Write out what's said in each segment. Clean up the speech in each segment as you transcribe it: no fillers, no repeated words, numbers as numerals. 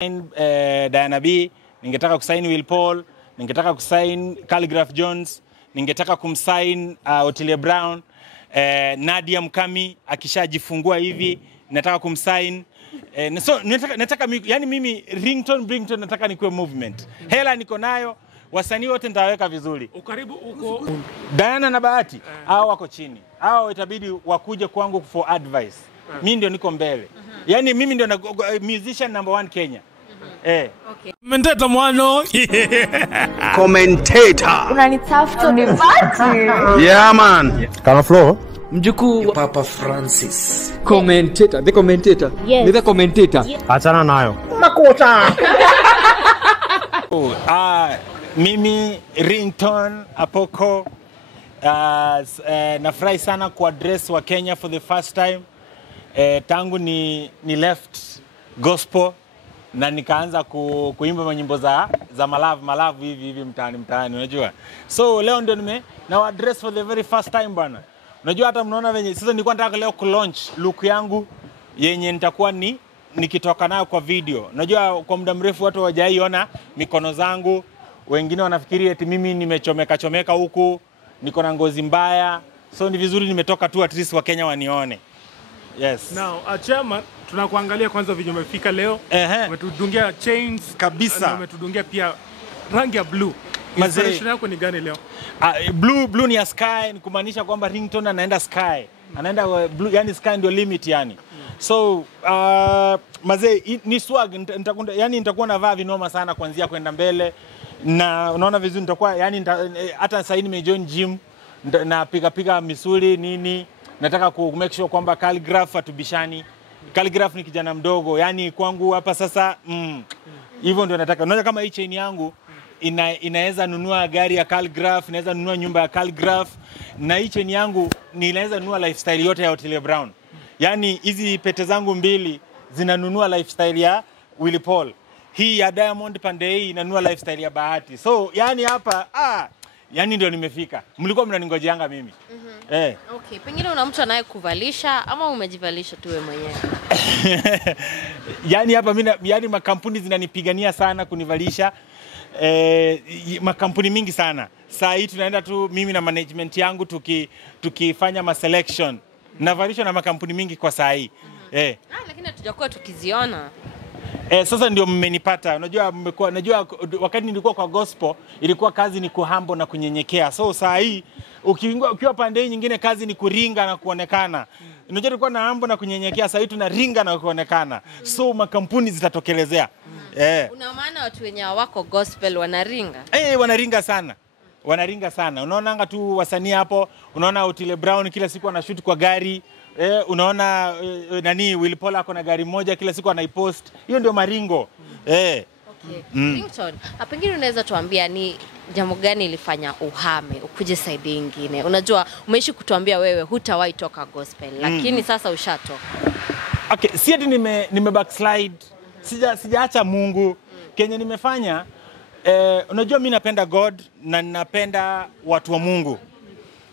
Diana B, ningetaka kusign Will Paul, ningetaka kusign Calligraph Jones, ningetaka kumsign Otile Brown, Nadia Mkami akishajifungua hivi, nataka kumsign. So nataka yani mimi Ringtone nataka nikuwe movement. Hela niko nayo, wasanii wote nitaweka vizuri. Ukaribu uko Diana na Bahati hao wako chini. Hao itabidi wakuje kwangu for advice. Mimi ndio niko mbele. Yani mimi ndio musician number 1 Kenya. Okay. Commentator mwano. Commentator. Unanitafuta ni Bahati. Yeah man. Kama flow. Mjukuu Papa Francis. Commentator, the commentator. Yes. Ni the commentator. Achana nayo. Makota. Mimi Ringtone Apoko nafurahi sana kuaddress wa Kenya for the first time. Tangu ni left gospel na nikaanza kuimba manyimbo za malavu hivi mtaani unajua. So leo ndio na address for the very first time bana. Unajua hata mnaona venye sasa nilikuwa nataka leo launch look yangu yenye nitakuwa nikitoka nayo kwa video. Unajua kwa muda mrefu watu hawajaiona mikono zangu. Wengine wanafikiri eti mimi nimechomeka huku, niko na ngozi mbaya. So ni vizuri nimetoka tu at least wa Kenya wanione. Yes. Now, chairman, tunakuangalia kwanza vinyo umefika leo. Umetudungia chains kabisa. Umetudungia pia rangi ya blue. Inspiration yako ni gani leo? Blue ni ya sky, ni kumaanisha kwamba Ringtone anaenda sky. Anaenda blue, yani sky ndio limit yani. So ni swag yani nitakuwa navaa vinoma sana kuanzia kwenda mbele. Na unaona vizuri nitakuwa yani hata sasa nimejoin gym na piga misuli nini. Nataka ku make sure kwamba Calligraph atubishani. Calligraph ni kijana mdogo, yani kwangu hapa sasa hivyo ndio nataka. Unaona kama hii chain yangu inaweza nunua gari ya Calligraph, inaweza nunua nyumba ya Calligraph, na hii chain yangu inaweza nunua lifestyle yote ya Otile Brown. Yani hizi pete zangu mbili zinanunua lifestyle ya Will Paul. Hii ya Diamond pande hii inanunua lifestyle ya Bahati. So yani hapa yani ndio nimefika. Mlikuwa mnaningojeanga mimi. Okay, pengine una mtu anayekuvalisha ama umejivalisha tu wewe mwenyewe? Yani hapa mimi yani makampuni zinanipigania sana kunivalisha. Makampuni mingi sana. Saa hii tunaenda tu mimi na management yangu tukifanya ma selection. Navalishwa na makampuni mingi kwa saa hii. Lakini hatujakuwa tukiziona. Sasa ndio mmenipata. Unajua wakati nilikuwa kwa gospel ilikuwa kazi ni kuhambo na kunyenyekea. So saa hii ukiwa pande hii nyingine kazi ni kuringa na kuonekana. Unajua tulikuwa na hambo na kunyenyekea, saa hii tunaringa na kuonekana. So makampuni zitatokelezea. Una maana watu wenye wako gospel wanaringa? Wanaringa sana. Wanaringa sana. Unaona tu wasanii hapo, unaona Otile Brown kila siku anashoot kwa gari. Unaona Will Paul ako na gari moja kila siku anaipost. Hiyo ndio maringo. Okay. Ringtone, pengine unaweza tuambia ni jambo gani ilifanya uhame ukuje side nyingine? Unajua umeishi kutuambia wewe hutawahi toka gospel, lakini sasa ushatoka. Okay, si ati nime backslide. Sijaacha Mungu. Kenya nimefanya unajua mimi napenda God na napenda watu wa Mungu.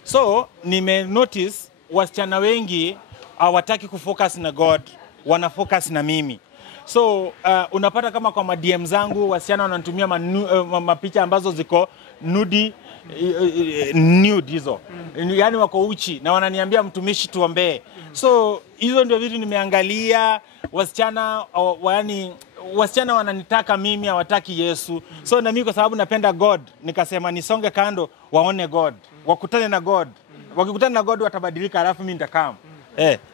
So nime notice wasichana wengi hawataki kufocus na God, wana focus na mimi. So unapata kama kwa ma DM zangu wasichana wananitumia mapicha ambazo ziko nude hizo. Yani wako uchi na wananiambia mtumishi tuombee. So hizo ndio vitu nimeangalia. Wasichana wananitaka mimi, hawataki Yesu. So na mimi kwa sababu napenda God nikasema nisonge kando waone God, wakutane na God. Wakikutana na God watabadilika, alafu mimi nitakaa.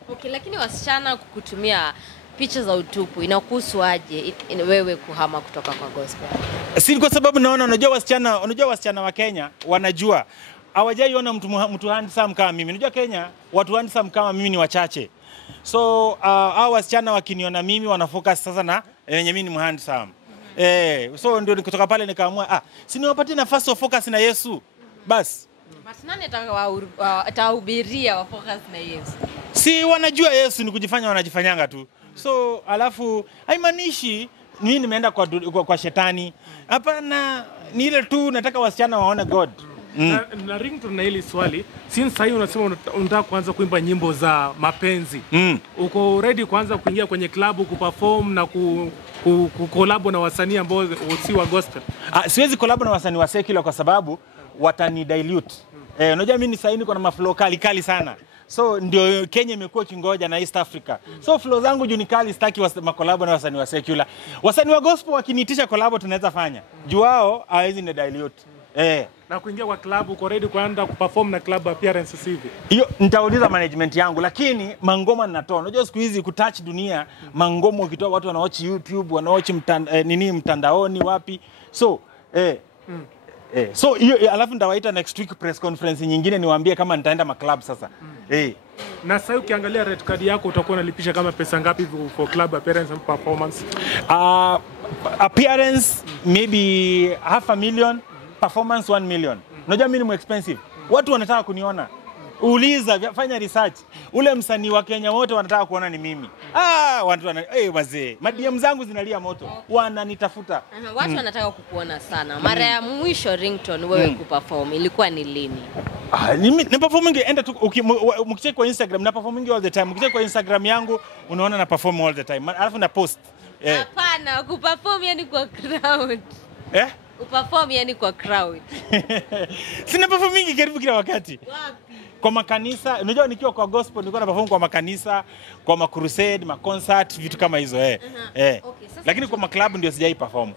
Okay, lakini wasichana kukutumia picha za utupu inakuhusu aje wewe kuhama kutoka kwa gospel? Si kwa sababu naona unajua wasichana wa Kenya wanajua hawajaiona mtu handsome kama mimi. Unajua Kenya watu handsome kama mimi ni wachache. So hao wasichana wakiniona mimi wanafocus sasa na wenye mimi ni handsome. So ndio kutoka pale nikaamua si niwapatie nafasi wa focus na Yesu. Bas. Basi nani atahubiria wa focus na Yesu? Si wanajua Yesu ni kujifanya wanajifanyanga tu. So alafu haimaanishi mimi nimeenda kwa shetani. Hapana, ni ile tu nataka wasichana waone God. Na Ringtone na hili swali, since sasa unasema unataka kuanza kuimba nyimbo za mapenzi. Uko ready kuanza kuingia kwenye klabu kuperform na collab na wasanii ambao si wa gospel? Siwezi collab na wasanii wa secular kwa sababu watani dilute. Unajua mimi sasa niko na maflow kali sana. So ndio Kenya imekuwa kingoja na East Africa. So flow zangu juu ni kali, sitaki makolabo na wasanii wa secular. Wasanii wa gospel wakiniitisha kolabo tunaweza fanya. Juu wao hawezi ni dilute. Na kuingia kwa club uko ready kuanza kuperform na club appearances hivi? Hiyo nitauliza management yangu, lakini mangoma ninatoa. Unajua siku hizi kutouch dunia, mangoma ukitoa watu wanaowatch YouTube, wanaowatch mtandaoni wapi. So so hiyo alafu ndawaita next week press conference nyingine niwaambie kama nitaenda maclub sasa. Na sasa ukiangalia red card yako utakuwa unalipisha kama pesa ngapi for club appearance and performance? Appearance maybe 500,000, performance 1 million. Unajua mimi ni expensive. Watu wanataka kuniona. Uliza, fanya research. Ule msanii wa Kenya wote wanataka kuona ni mimi. Watu wazee. DM zangu zinalia moto. Wananitafuta. Watu wanataka kukuona sana. Mara ya mwisho Ringtone wewe kuperform ilikuwa ni lini? Ni performing enda tu mkicheck kwa Instagram na performing all the time. Mkicheck kwa Instagram yangu unaona na perform all the time. Alafu na post. Hapana, kuperform yani kwa crowd. Uperform yani kwa crowd. Sina performing karibu kila wakati. Wapi? Kwa makanisa, unajua nikiwa kwa gospel nilikuwa na perform kwa makanisa, kwa ma crusade, ma concert, vitu kama hizo Okay, lakini kwa club ndio sijai perform.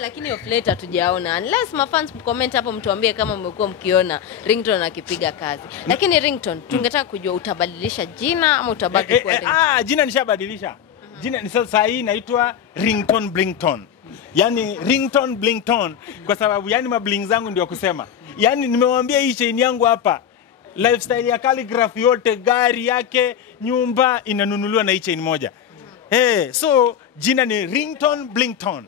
Lakini of late hatujaona. Unless mafans comment hapo mtuambie kama mmekuwa mkiona Ringtone akipiga kazi. Lakini Ringtone tungetaka kujua utabadilisha jina ama utabaki kwa Ringtone? Jina nishabadilisha. Jina ni sasa hii inaitwa Ringtone Blingtone. Yani Ringtone Blingtone kwa sababu yani mabling zangu ndio kusema. Yani nimewambia hii chain yangu hapa. Lifestyle ya calligraphy yote, gari yake, nyumba inanunuliwa na hii chain moja. So jina ni Ringtone Blingtone.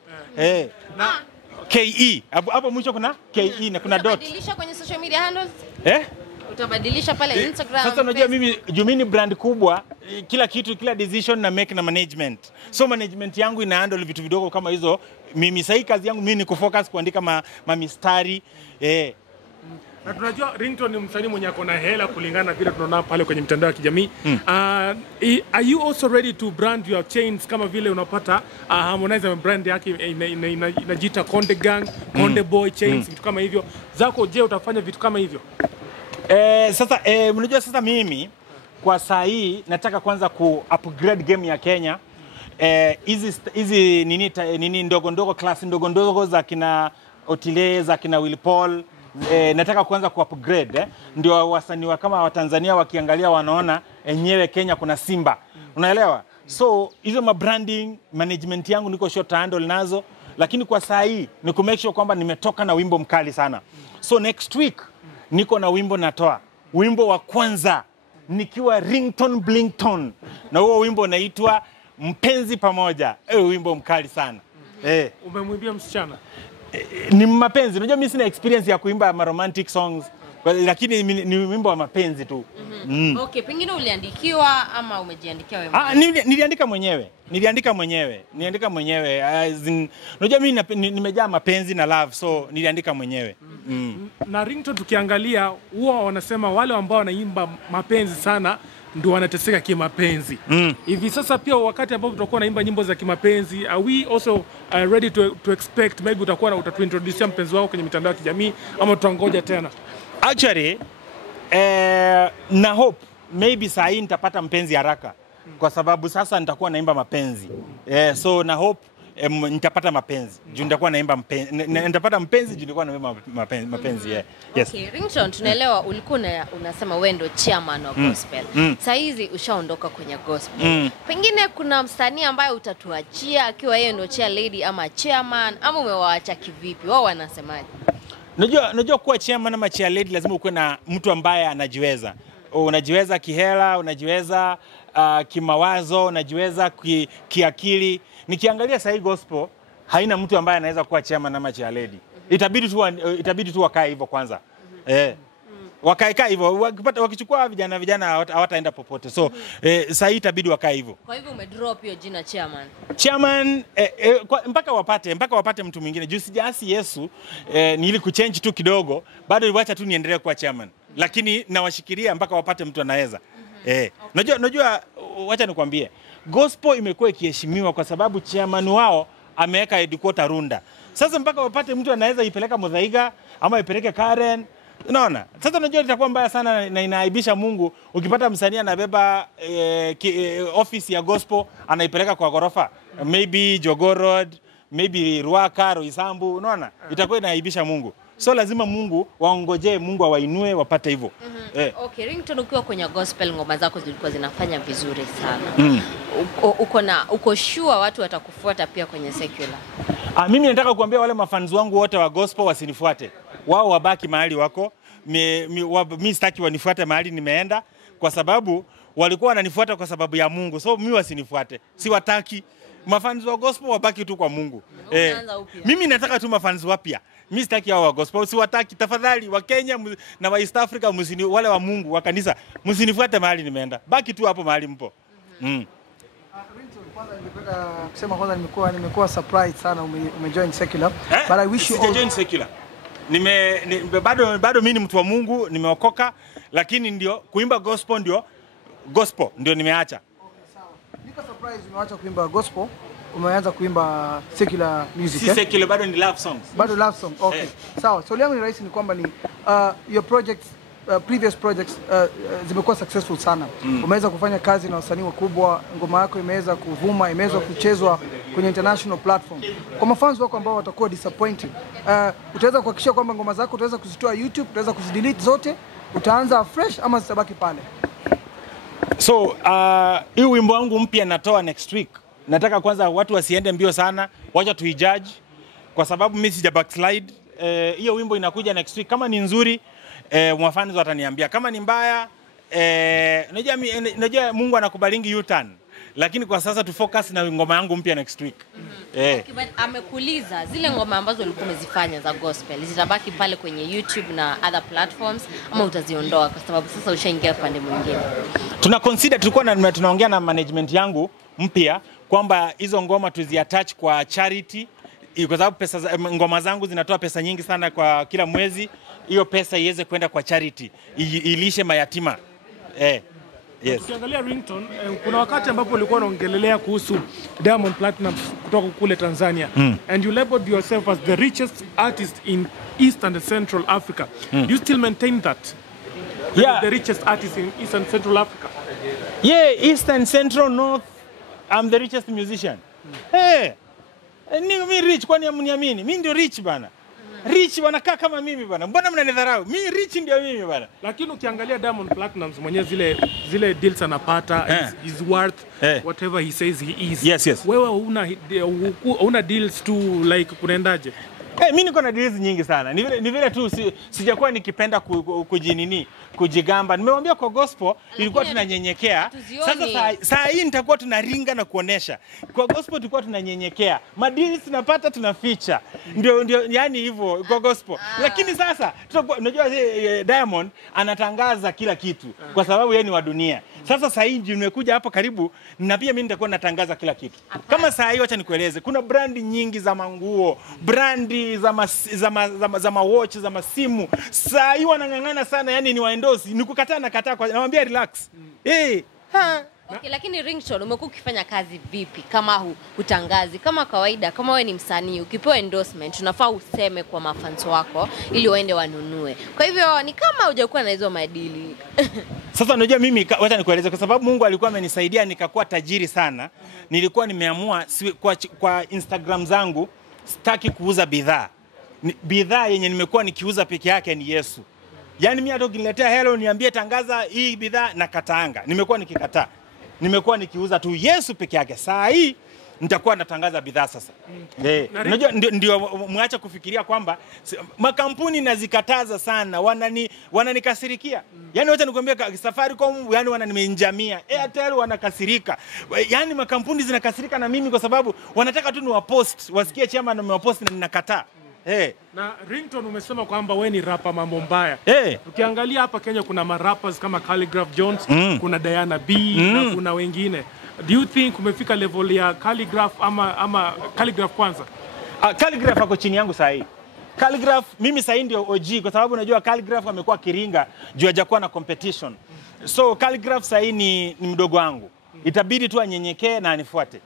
KE. Hapo mwisho kuna KE na kuna dot. Utabadilisha kwenye social media handles? Utabadilisha pale Instagram. Sasa unajua mimi brand kubwa, kila kitu, kila decision na make na management. So management yangu ina handle vitu vidogo kama hizo. Mimi sahi kazi yangu mimi ni kufocus kuandika mistari. Na tunajua Ringtone ni msanii mwenye ako na hela kulingana na vile tunaona pale kwenye mitandao ya kijamii. Are you also ready to brand your chains kama vile unapata Harmonize brand yake inajiita Konde Gang, Konde Boy chains, vitu kama hivyo. Zako je, utafanya vitu kama hivyo? Sasa mnajua sasa mimi kwa saa hii nataka kwanza ku-upgrade game ya Kenya. Hizi nini ndogo class ndogo za kina Otile, za kina Will Paul, nataka kwanza ku-upgrade. Ndio wasanii kama wa Tanzania wakiangalia wanaona enyewe Kenya kuna Simba. Unaelewa? So hizo branding management yangu niko short handle nazo, lakini kwa saa hii ni ku make sure kwamba nimetoka na wimbo mkali sana. So next week niko na wimbo natoa. Wimbo wa kwanza nikiwa Ringtone Blingtone. Na huo wimbo unaitwa Mpenzi Pamoja. Wimbo mkali sana. Umemwimbia msichana? Ni mapenzi. Unajua mimi sina experience ya kuimba romantic songs, lakini ni wimbo wa mapenzi tu. Okay, pengine uliandikiwa ama umejiandikia wewe? Niliandika mwenyewe. Unajua mimi nimejaa mapenzi na love, so niliandika mwenyewe. Na Ringtone tukiangalia huwa wanasema wale ambao wanaimba mapenzi sana ndio wanateseka kimapenzi. Hivi sasa pia wakati ambapo tutakuwa naimba nyimbo za kimapenzi, are we also ready to expect maybe utatuintroduce mpenzi wako kwenye mitandao ya kijamii ama tutangoja tena? Actually na hope maybe saa hii nitapata mpenzi haraka kwa sababu sasa nitakuwa naimba mapenzi. So na hope nitapata mapenzi. Juu nitakuwa naimba mpenzi. Nitapata mpenzi juu nitakuwa naimba mapenzi. Yes. Okay, Ringtone tunaelewa ulikuwa unasema wewe ndio chairman wa gospel. Sasa hizi ushaondoka kwenye gospel. Pengine kuna msanii ambaye utatuachia akiwa yeye ndio chair lady ama chairman, ama umewaacha kivipi? Wao wanasemaje? Unajua kuwa chairman ama chair lady lazima ukuwe na mtu ambaye anajiweza. Unajiweza kihela, unajiweza kimawazo, unajiweza kiakili. Nikiangalia sasa hii gospel haina mtu ambaye anaweza kuwa chairman ama chair lady. Itabidi tu wakae hivyo kwanza. Wakaeka hivyo, wakichukua vijana hawataenda popote. So sasa itabidi wakae hivyo. Kwa hivyo umedrop hiyo jina chairman. Chairman mpaka wapate mtu mwingine. Juu sijasi Yesu ni ili kuchange tu kidogo, bado niwacha tu niendelee kuwa chairman. Lakini nawashikilia mpaka wapate mtu anaweza. Najua wacha nikwambie. Gospel imekuwa ikiheshimiwa kwa sababu chairman wao ameweka headquarter Runda. Sasa mpaka wapate mtu anaweza ipeleka Muthaiga ama ipeleke Karen. Unaona? Sasa unajua itakuwa mbaya sana na inaaibisha Mungu ukipata msanii anabeba office ya gospel anaipeleka kwa gorofa. Maybe Jogorod, maybe Ruaka, Roisambu, unaona? Itakuwa inaaibisha Mungu. So lazima Mungu waongojee, Mungu awainue wapate hivyo. Okay, Ringtone ukiwa kwenye gospel ngoma zako zilikuwa zinafanya vizuri sana. Uko sure watu watakufuata pia kwenye secular? Mimi nataka kuambia wale mafans wangu wote wa gospel wasinifuate. Wao wabaki mahali wako. Mimi sitaki wanifuate mahali nimeenda kwa sababu walikuwa wananifuata kwa sababu ya Mungu. So mimi wasinifuate. Siwataki. Mafans wa gospel wabaki tu kwa Mungu. Mimi nataka tu mafans wapya. Mimi sitaki hao wa gospel. Siwataki. Tafadhali wa Kenya na wa East Africa wale wa Mungu wa kanisa msinifuate mahali nimeenda. Baki tu hapo mahali mpo. Kwanza ningependa kusema nimekuwa surprised sana umejoin secular, but I wish you all join secular. Bado mimi ni mtu wa Mungu, nimeokoka, lakini ndio kuimba gospel ndio nimeacha. Okay, sawa. Niko surprised umeacha kuimba gospel, umeanza kuimba secular music. Si secular, bado ni love songs. Bado love song. Okay. Sawa. So langu ni rahisi ni kwamba ni your projects previous projects zimekuwa successful sana. Umeweza kufanya kazi na wasanii wakubwa, ngoma yako imeweza kuvuma, imeweza kuchezwa kwenye international platform. Kwa mafans wako ambao watakuwa disappointed, utaweza kuhakikisha kwamba ngoma zako utaweza kuzitoa YouTube, utaweza kuzidelete zote, utaanza fresh ama zitabaki pale? So, hii wimbo wangu mpya natoa next week. Nataka kwanza watu wasiende mbio sana, wacha tuijudge kwa sababu mimi sija backslide. Hiyo wimbo inakuja next week. Kama ni nzuri, mwafans wataniambia. Kama ni mbaya, unajua Mungu anakubalingi U-turn. Lakini kwa sasa tu focus na ngoma yangu mpya next week. Okay, but amekuuliza zile ngoma ambazo ulikuwa umezifanya za gospel zitabaki pale kwenye YouTube na other platforms ama utaziondoa kwa sababu sasa ushaingia pande mwingine? Tulikuwa tunaongea na management yangu mpya kwamba hizo ngoma tuziattach kwa charity kwa sababu ngoma zangu zinatoa pesa nyingi sana kwa kila mwezi. Hiyo pesa iweze kwenda kwa charity, ilishe mayatima. Yes. Ukiangalia Ringtone, kuna wakati ambapo ulikuwa unaongelelea kuhusu Diamond Platinum kutoka kule Tanzania, and you labeled yourself as the richest artist in East and Central Africa. Do you still maintain that? Yeah. The richest artist in East and Central Africa? Yeah, East and Central North, I'm the richest musician. Hey, mimi rich, kwani hamniamini? Mimi ndio rich bana. Rich wanakaa kama mimi bana. Mbona mnanidharau? Mimi rich ndio mimi bana. Lakini ukiangalia Diamond Platinum mwenyewe zile deals anapata, is worth whatever he says he is. Yes. Wewe una deals tu, like kunaendaje? Mimi niko na deals nyingi sana. Ni vile tu sijakuwa nikipenda kujigamba. Nimemwambia kwa gospel ilikuwa tunanyenyekea. Sasa saa hii nitakuwa tunaringa na kuonesha. Kwa gospel tulikuwa tunanyenyekea. Madeals tunapata tunaficha. Ndio yani hivyo kwa gospel. Lakini sasa unajua Diamond anatangaza kila kitu kwa sababu yeye ni wa dunia. Sasa saa hii nimekuja hapo karibu na pia mimi nitakuwa natangaza kila kitu. Kama saa hii acha nikueleze, kuna brandi nyingi za manguo, brandi za watch, za masimu. Saa hii wanang'ang'ana sana, yani ni waendosi, nikukataa na kataa, nawaambia relax. Okay, lakini Ringtone umekuwa ukifanya kazi vipi kama utangazi? Kama kawaida, kama wewe ni msanii, ukipewa endorsement unafaa useme kwa mafans wako ili waende wanunue. Kwa hivyo ni kama hujakuwa na hizo maadili. Sasa unajua mimi wacha nikueleze, kwa sababu Mungu alikuwa amenisaidia nikakuwa tajiri sana. Nilikuwa nimeamua kwa Instagram zangu sitaki kuuza bidhaa. Bidhaa yenye nimekuwa nikiuza peke yake ni Yesu. Yaani mimi hata ukiniletea hello niambie tangaza hii bidhaa na kataanga. Nimekuwa nikikataa. Nimekuwa nikiuza tu Yesu peke yake. Saa hii nitakuwa natangaza bidhaa sasa. Unajua ndio mwacha kufikiria kwamba makampuni nazikataza sana, wananikasirikia. Yaani wacha nikwambie Safaricom yani wananimenjamia, Airtel wanakasirika. Yaani makampuni zinakasirika na mimi kwa sababu wanataka tu niwapost, wasikie chama na niwapost na ninakataa. Na Ringtone umesema kwamba wewe ni rapper mambo mbaya. Ukiangalia hapa Kenya kuna rappers kama Calligraph Jones, kuna Diana B na kuna wengine. Do you think umefika level ya Calligraph ama Calligraph kwanza? Calligraph ako chini yangu sahi. Calligraph mimi sahi ndio OG kwa sababu unajua Calligraph amekuwa kiringa juu hajakuwa na competition. So Calligraph sahi ni mdogo wangu. Itabidi tu anyenyekee na anifuate.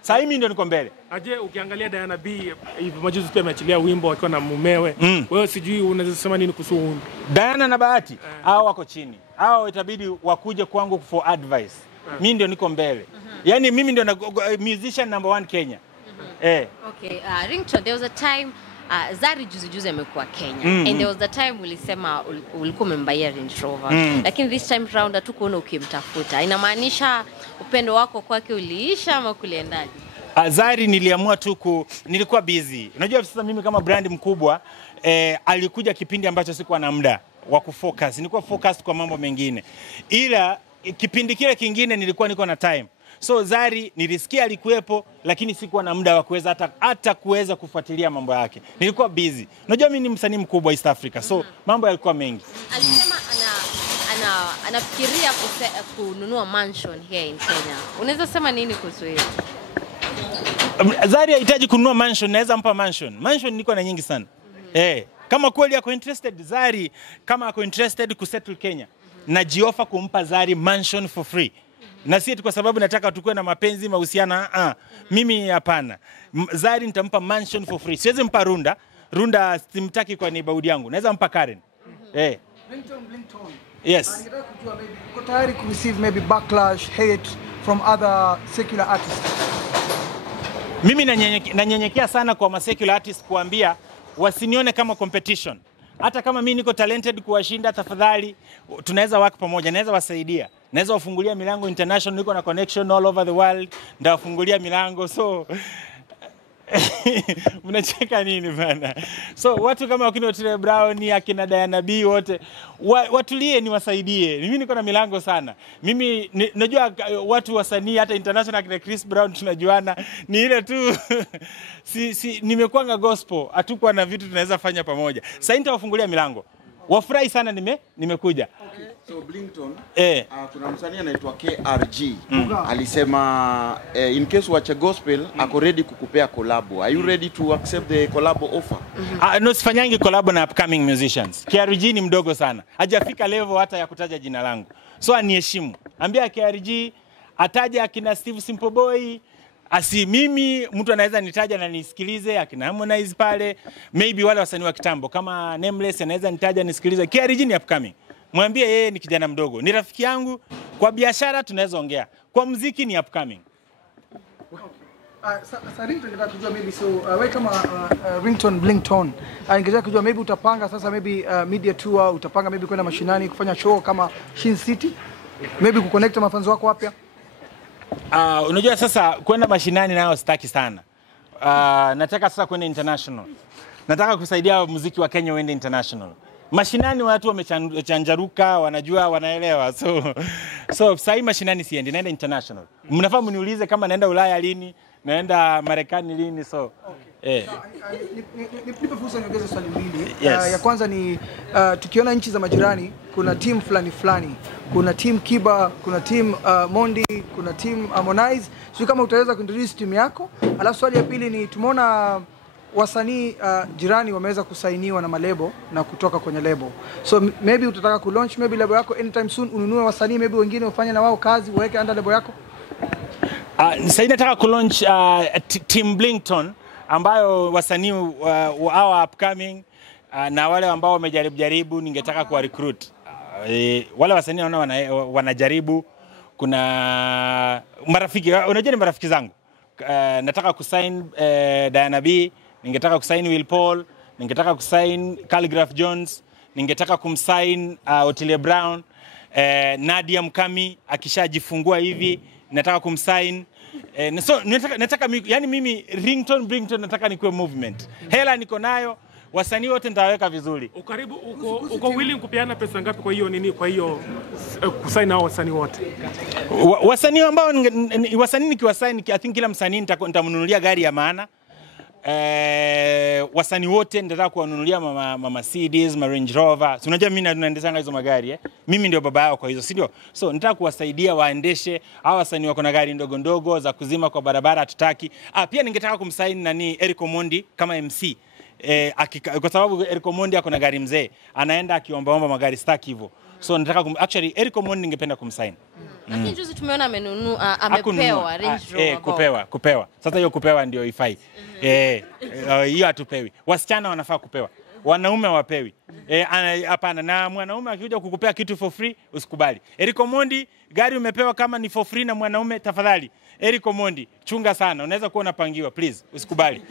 Sahi mimi ndio niko mbele. Aje ukiangalia Diana B hivi majuzi pia ameachilia wimbo akiwa na mumewe. Wewe sijui unaweza sema nini kuhusu wimbo? Diana na Bahati hao wako chini. Hao itabidi wakuje kwangu for advice. Mimi ndio niko mbele. Yaani mimi ndio musician number 1 Kenya. Okay, Ringtone, there was a time Zari juzi amekuwa Kenya and there was the time ulisema ulikuwa umembaia Range Rover lakini this time round hatukuona ukimtafuta. Inamaanisha upendo wako kwake uliisha ama kuliendaje? Zari niliamua tu nilikuwa busy. Unajua sasa mimi kama brand mkubwa alikuja kipindi ambacho sikuwa na muda wa kufocus. Nilikuwa focused kwa mambo mengine. Ila kipindi kile kingine niko na time. So Zari nilisikia alikuwepo lakini sikuwa na muda wa kuweza hata kuweza kufuatilia mambo yake. Nilikuwa busy. Unajua mimi ni msanii mkubwa East Africa. So mambo yalikuwa mengi. Alisema anafikiria kununua mansion here in Kenya. Unaweza sema nini kuhusu hiyo? Zari hahitaji kununua mansion, naweza mpa mansion. Mansion niko na nyingi sana. Kama kweli ako interested Zari, kama ako interested kusettle Kenya, najiofa kumpa Zari mansion for free. Na si kwa sababu nataka tukue na mapenzi mahusiana, mimi hapana. Zari nitampa mansion for free. Siwezi mpa Runda simtaki kwa ni baudi yangu. Naweza mpa Karen. Ringtone. Yes. Ningetaka kujua maybe uko tayari ku receive maybe backlash, hate from other secular artists? Mimi nanyenyekea sana kwa ma secular artists kuambia wasinione kama competition. Hata kama mimi niko talented kuwashinda, tafadhali tunaweza work pamoja, naweza wasaidia. Naweza wafungulia milango international, niko na connection all over the world, ndawafungulia milango. So mnacheka nini bana? So watu kama wakina Otile Brown, akina Diana B wote watulie niwasaidie. Mimi niko na milango sana. Mimi najua watu wasanii hata international akina Chris Brown tunajuana. Ni ile tu nimekuanga gospel, hatukuwa na vitu tunaweza fanya pamoja. Sasa nitawafungulia milango. Wafurahi sana nimekuja. Okay. So Ringtone, kuna msanii anaitwa KRG. Alisema in case wache gospel ako ready kukupea collab. Are you ready to accept the collab offer? No, sifanyangi collab na upcoming musicians. KRG ni mdogo sana. Hajafika level hata ya kutaja jina langu. So aniheshimu. Ambia KRG ataja akina Steve Simple Boy. Mimi mtu anaweza nitaja na nisikilize, akina Harmonize pale, maybe wale wasanii wa kitambo kama Nameless anaweza nitaja nisikilize. KRG ni upcoming. Mwambie yeye ni kijana mdogo, ni rafiki yangu, kwa biashara tunaweza ongea. Kwa muziki ni upcoming. Sasa Ringtone nataka kujua maybe wewe kama Ringtone Blingtone, ningetaka kujua maybe utapanga sasa maybe media tour, utapanga maybe kwenda mashinani kufanya show kama Shin City, maybe kuconnect na fans wako wapya? Unajua sasa kwenda mashinani nao sitaki sana. Nataka sasa kwenda international. Nataka kusaidia muziki wa Kenya uende international. Mashinani watu wamechanjaruka, wanajua, wanaelewa. So sasa mashinani siendi, naenda international. Mnafahamu niulize kama naenda Ulaya lini, naenda Marekani lini, so Nipe fursa niongeze swali mbili. Yes. Ya kwanza ni tukiona nchi za majirani kuna team fulani. Kuna team Kiba, kuna team Mondi, kuna team Harmonize. Sio kama utaweza kuintroduce team yako. Alafu swali ya pili ni tumeona wasanii jirani wameweza kusainiwa na malebo na kutoka kwenye lebo. So maybe utataka ku launch maybe lebo yako anytime soon, ununue wasanii maybe wengine ufanye na wao kazi, uweke under lebo yako? Sasa nataka ku launch team Blingtone ambayo wasanii hawa upcoming na wale ambao wamejaribu ningetaka kuwa recruit. Wale wasanii wanajaribu, kuna marafiki, unajua ni marafiki zangu. Nataka kusign Diana B, ningetaka kusign Will Paul, ningetaka kusign Calligraph Jones, ningetaka kumsign Otile Brown, Nadia Mkami akishajifungua hivi, nataka kumsign. So nataka yani mimi Ringtone nataka nikuwe movement. Hela niko nayo, wasanii wote nitaweka vizuri. Uko willing kupeana pesa ngapi kwa hiyo nini, kwa hiyo kusign hao wasanii wote? Wasanii ambao wasanii nikiwasign, I think kila msanii nitamnunulia gari ya maana. wasanii wote nataka kuwanunulia mama CDs, ma Range Rover. Si unajua mimi naendesha hizo magari Mimi ndio baba yao kwa hizo, si ndio? So nataka kuwasaidia waendeshe hao wasanii wako na gari ndogo ndogo za kuzima kwa barabara hatutaki. Pia ningetaka kumsaini nani Eric Omondi kama MC. Kwa sababu Eric Omondi ako na gari mzee, anaenda akiombaomba magari staki hivyo. So nataka actually Eric Omondi ningependa kumsaini. Lakini juzi tumeona amepewa Range Rover. Kupewa. Sasa hiyo kupewa ndio ifai. Hiyo hatupewi. Wasichana wanafaa kupewa. Wanaume wapewi. Hapana, na mwanaume akija kukupea kitu for free usikubali. Eric Omondi, gari umepewa kama ni for free na mwanaume, tafadhali. Eric Omondi, chunga sana. Unaweza kuwa unapangiwa, please, usikubali.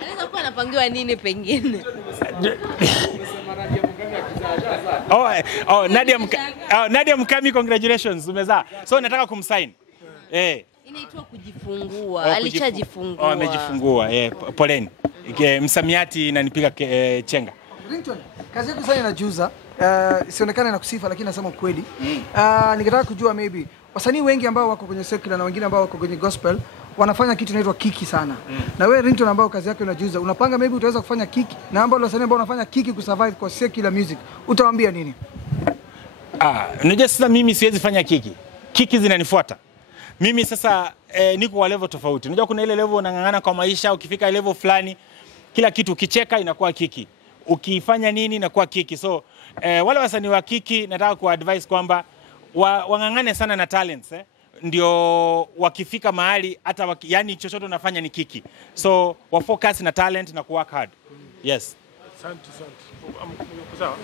Anaweza kuwa anapangiwa nini pengine? Nadia Mkami, congratulations, umezaa. So nataka kumsign. Inaitwa kujifungua. Alishajifungua. Amejifungua. Poleni. Msamiati inanipiga chenga. Ringtone, kazi yako sana inajuza, sionekana na kusifa lakini nasema kweli. Ningetaka kujua maybe wasanii wengi ambao wako kwenye secular na wengine ambao wako kwenye gospel wanafanya kitu inaitwa kiki sana. Na wewe Ringtone ambao kazi yako inajuza, unapanga maybe utaweza kufanya kiki, na ambao wasanii ambao wanafanya kiki kusurvive kwa secular music, utawaambia nini? Unajua sasa mimi siwezi fanya kiki. Kiki zinanifuata. Mimi sasa niko kwa level tofauti. Unajua kuna ile level unang'ang'ana kwa maisha, ukifika level fulani kila kitu ukicheka inakuwa kiki. Ukifanya nini inakuwa kiki. So wale wasanii wa kiki nataka kuadvise kwamba wang'ang'ane sana na talents ndio wakifika mahali hata yani chochote unafanya ni kiki. So wa focus na talent na work hard. Yes. Asante. Sawa.